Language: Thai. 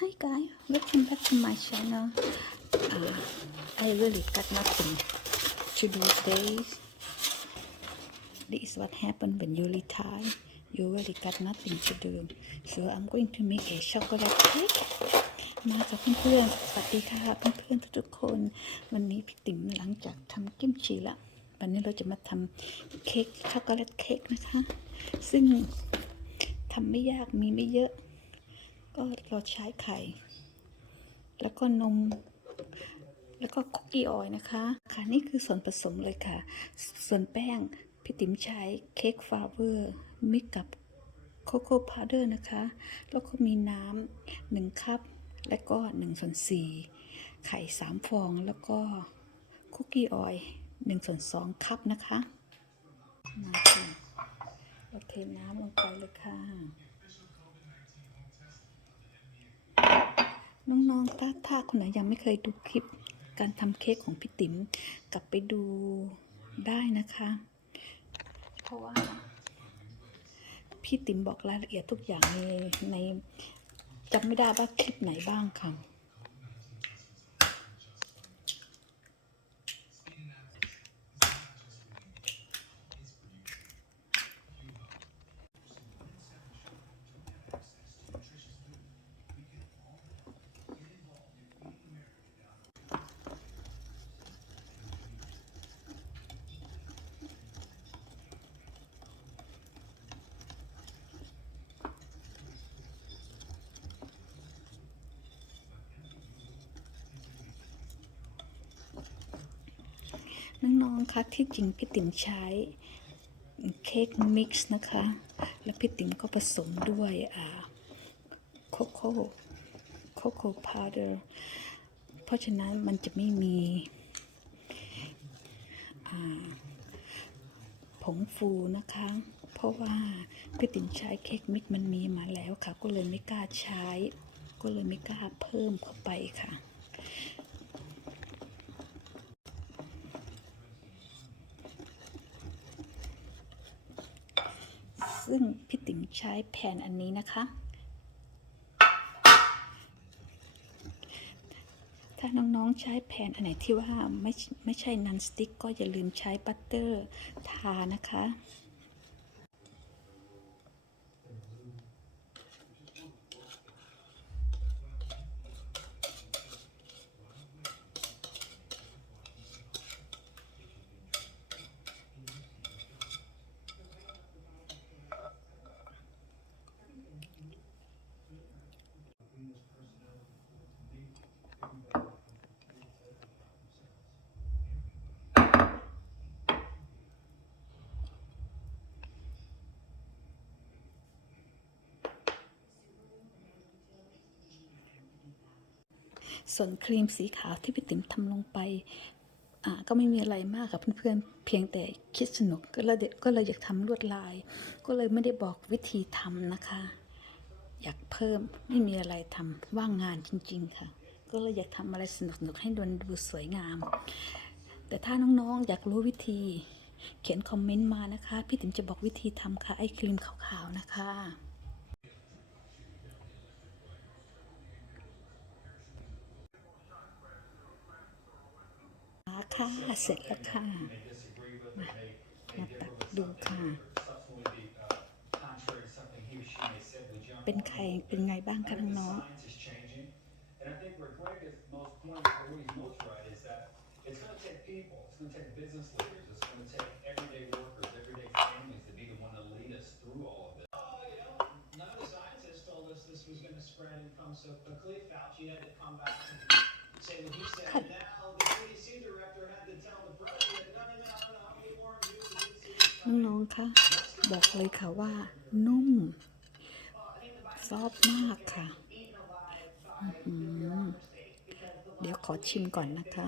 Hi guys, welcome back to my channel. I really got nothing to do today. This is what happened when you retire. You really got nothing to do. So I'm going to make a chocolate cake. มากับเพื่อนๆสวัสดีค่ะเพื่อนๆทุกๆคนวันนี้พี่ติ๋มหลังจากทำกิมจิละวันนี้เราจะมาทำเค้กช็อกโกแลตเค้กนะคะ ซึ่งทำไม่ยากมีไม่เยอะ ก็เราใช้ไข่แล้วก็นมแล้วก็คุกกี้ออยล์นะคะค่ะนี่คือส่วนผสมเลยค่ะส่วนแป้งพี่ติ๋มใช้เค้กฟลาเวอร์มิกกับโคโค่พาวเดอร์นะคะแล้วก็มีน้ำ1 คัพและก็1/4ไข่3 ฟองแล้วก็คุกกี้ออยล์1/2 คัพนะคะมาค่ะเราเทน้ำลงไปเลยค่ะน้องๆถ้าคนไหนยังไม่เคยดูคลิปการทำเค้กของพี่ติ๋มกลับไปดูได้นะคะเพราะว่าพี่ติ๋มบอกรายละเอียดทุกอย่างในจำไม่ได้ว่าคลิปไหนบ้างค่ะน้องๆคะที่จริงพี่ติ๋มใช้เค้กมิกซ์นะคะแล้วพี่ติ๋มก็ผสมด้วยโคโค่พาวเดอร์เพราะฉะนั้นมันจะไม่มีผงฟูนะคะเพราะว่าพี่ติ๋มใช้เค้กมิกซ์มันมีมาแล้วค่ะก็เลยไม่กล้าใช้ก็เลยไม่กล้าเพิ่มเข้าไปค่ะซึ่งพี่ติ๋มใช้แผ่นอันนี้นะคะถ้าน้องๆใช้แผ่นอันไหนที่ว่าไม่ใช่นันสติ๊กก็อย่าลืมใช้บัตเตอร์ทานะคะส่วนครีมสีขาวที่พี่ติ๋มทำลงไปก็ไม่มีอะไรมากค่ะเพื่อนๆเพียงแต่คิดสนุกก็เลยอยากทำลวดลายก็เลยไม่ได้บอกวิธีทำนะคะอยากเพิ่มไม่มีอะไรทำว่างงานจริงๆค่ะก็เลยอยากทำอะไรสนุกๆให้ดูสวยงามแต่ถ้าน้องๆอยากรู้วิธีเขียนคอมเมนต์มานะคะพี่ติ๋มจะบอกวิธีทำค่ะไอ้ครีมขาวๆนะคะค่ะเสร็จแล้วค่ะมาตักดูค่ะเป็นใครเป็นไงบ้างคะน้องๆ And I think where Greg is most points, or what he's most right, is that it's going to take people, it's going to take business leaders, it's going to take everyday workers, everyday families to be the one to lead us through all of this. None of the scientists told us this was going to spread and come so quickly. Fauci had to come back and say what he said. And now the CDC director had to tell the president, no, we warned you. We didn't see this coming. น้องๆ คะบอกเลยค่ะว่านุ่มซอฟมากค่ะเดี๋ยวขอชิมก่อนนะคะ